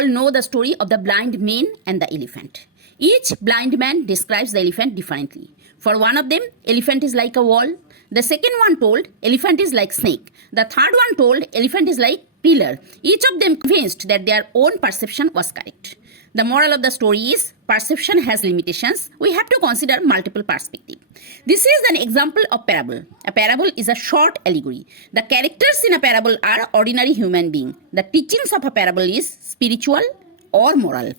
all know the story of the blind man and the elephant. Each blind man describes the elephant differently. For one of them, elephant is like a wall. The second one told, elephant is like snake. The third one told, elephant is like pillar. Each of them convinced that their own perception was correct. The moral of the story is, perception has limitations. We have to consider multiple perspectives. This is an example of parable. A parable is a short allegory. The characters in a parable are ordinary human beings. The teachings of a parable is spiritual or moral.